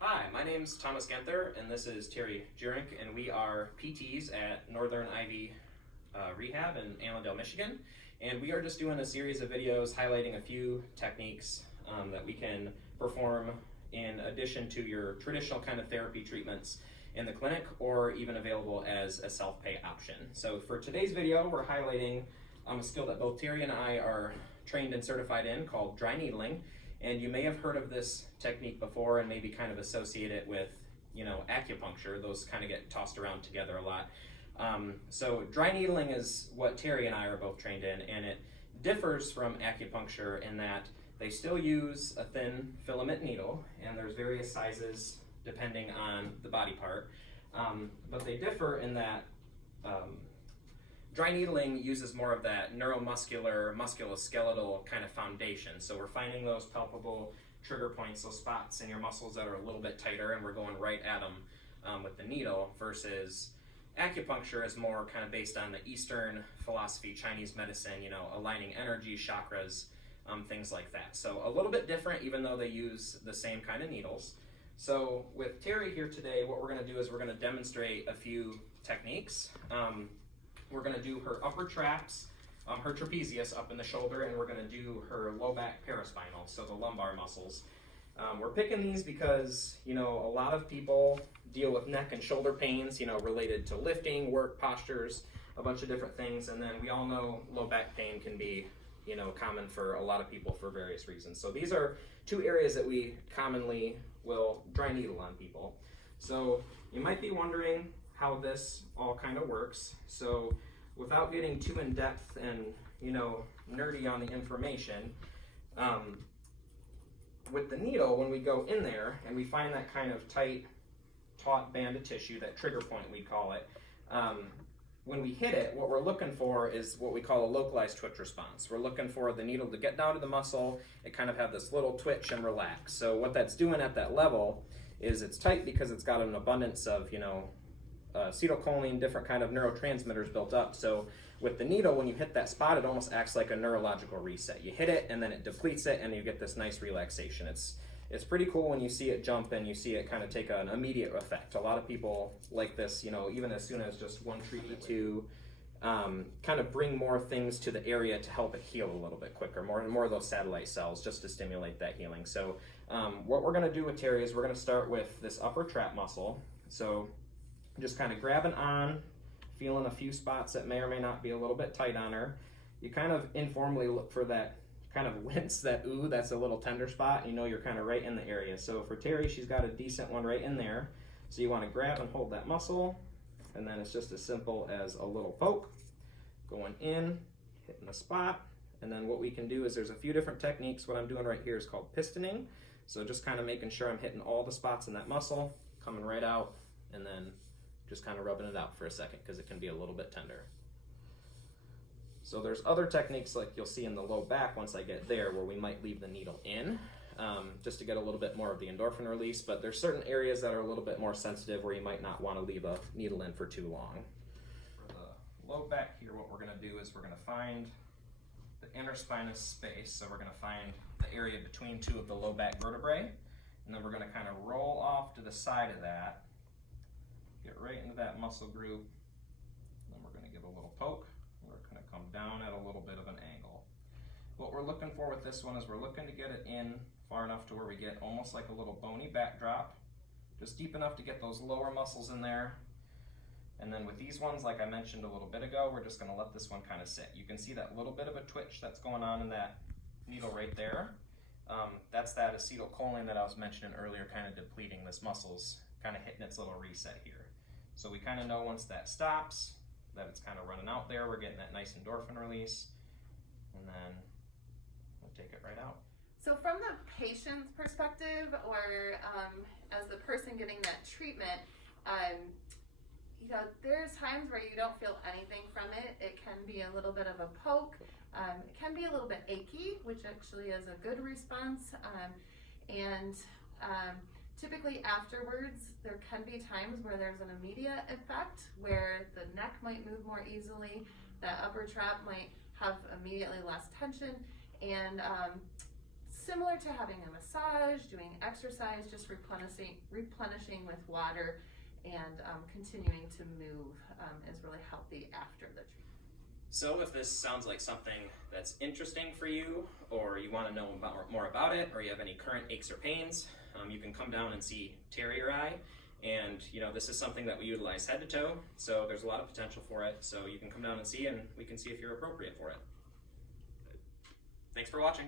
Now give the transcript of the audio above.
Hi, my name's Thomas Genther, and this is Terry Jurink, and we are PTs at Northern Ivy Rehab in Allendale, Michigan. And we are just doing a series of videos highlighting a few techniques that we can perform in addition to your traditional kind of therapy treatments in the clinic, or even available as a self-pay option. So for today's video, we're highlighting a skill that both Terry and I are trained and certified in called dry needling. And you may have heard of this technique before and maybe kind of associate it with, acupuncture. Those kind of get tossed around together a lot. So dry needling is what Terry and I are both trained in, and it differs from acupuncture in that they still use a thin filament needle, and there's various sizes depending on the body part. But they differ in that dry needling uses more of that neuromuscular, musculoskeletal kind of foundation. So we're finding those palpable trigger points, those spots in your muscles that are a little bit tighter, and we're going right at them with the needle, versus acupuncture is more kind of based on the Eastern philosophy, Chinese medicine, aligning energy, chakras, things like that. So a little bit different, even though they use the same kind of needles. So with Terry here today, what we're going to do is we're going to demonstrate a few techniques. We're going to do her upper traps, her trapezius up in the shoulder, and we're going to do her low back paraspinal, so the lumbar muscles. We're picking these because, a lot of people deal with neck and shoulder pains, related to lifting, work, postures, a bunch of different things. And then we all know low back pain can be, common for a lot of people for various reasons. So these are two areas that we commonly will dry needle on people. So you might be wondering how this all kind of works. So without getting too in depth and nerdy on the information, with the needle, when we go in there and we find that kind of tight, taut band of tissue, that trigger point we call it, when we hit it, what we're looking for is what we call a localized twitch response. We're looking for the needle to get down to the muscle, it kind of have this little twitch and relax. So what that's doing at that level is it's tight because it's got an abundance of, acetylcholine, different kind of neurotransmitters built up. So with the needle, when you hit that spot, it almost acts like a neurological reset. You hit it and then it depletes it and you get this nice relaxation. It's pretty cool when you see it jump and you see it kind of take an immediate effect. A lot of people like this, even as soon as just one treatment to kind of bring more things to the area to help it heal a little bit quicker, more of those satellite cells just to stimulate that healing. So what we're gonna do with Terry is we're gonna start with this upper trap muscle. So just kind of grabbing on, feeling a few spots that may or may not be a little bit tight on her. You kind of informally look for that kind of wince, that ooh, that's a little tender spot. You're kind of right in the area. So for Terry, she's got a decent one right in there. So you want to grab and hold that muscle, and then it's just as simple as a little poke, going in, hitting the spot. And then what we can do is there's a few different techniques. What I'm doing right here is called pistoning. So just kind of making sure I'm hitting all the spots in that muscle, coming right out, and then just kind of rubbing it out for a second because it can be a little bit tender. So there's other techniques like you'll see in the low back once I get there where we might leave the needle in just to get a little bit more of the endorphin release, but there's certain areas that are a little bit more sensitive where you might not want to leave a needle in for too long. For the low back here, what we're going to do is we're going to find the inner spinous space. So we're going to find the area between two of the low back vertebrae, and then we're going to kind of roll off to the side of that, get right into that muscle group, and then we're going to give a little poke. We're going to come down at a little bit of an angle. What we're looking for with this one is we're looking to get it in far enough to where we get almost like a little bony backdrop, just deep enough to get those lower muscles in there. And then with these ones, like I mentioned a little bit ago, we're just going to let this one kind of sit. You can see that little bit of a twitch that's going on in that needle right there. That's that acetylcholine that I was mentioning earlier, kind of depleting this muscle's kind of hitting its little reset here. So we kind of know once that stops, that it's kind of running out there, we're getting that nice endorphin release, and then we'll take it right out. So from the patient's perspective, or as the person getting that treatment, there's times where you don't feel anything from it. It can be a little bit of a poke. It can be a little bit achy, which actually is a good response. Typically afterwards, there can be times where there's an immediate effect where the neck might move more easily, that upper trap might have immediately less tension, and similar to having a massage, doing exercise, just replenishing with water, and continuing to move is really healthy after the treatment. So if this sounds like something that's interesting for you, or you want to know more about it, or you have any current aches or pains, you can come down and see Terry or I. And this is something that we utilize head to toe, so there's a lot of potential for it. So you can come down and see, and we can see if you're appropriate for it. Thanks for watching.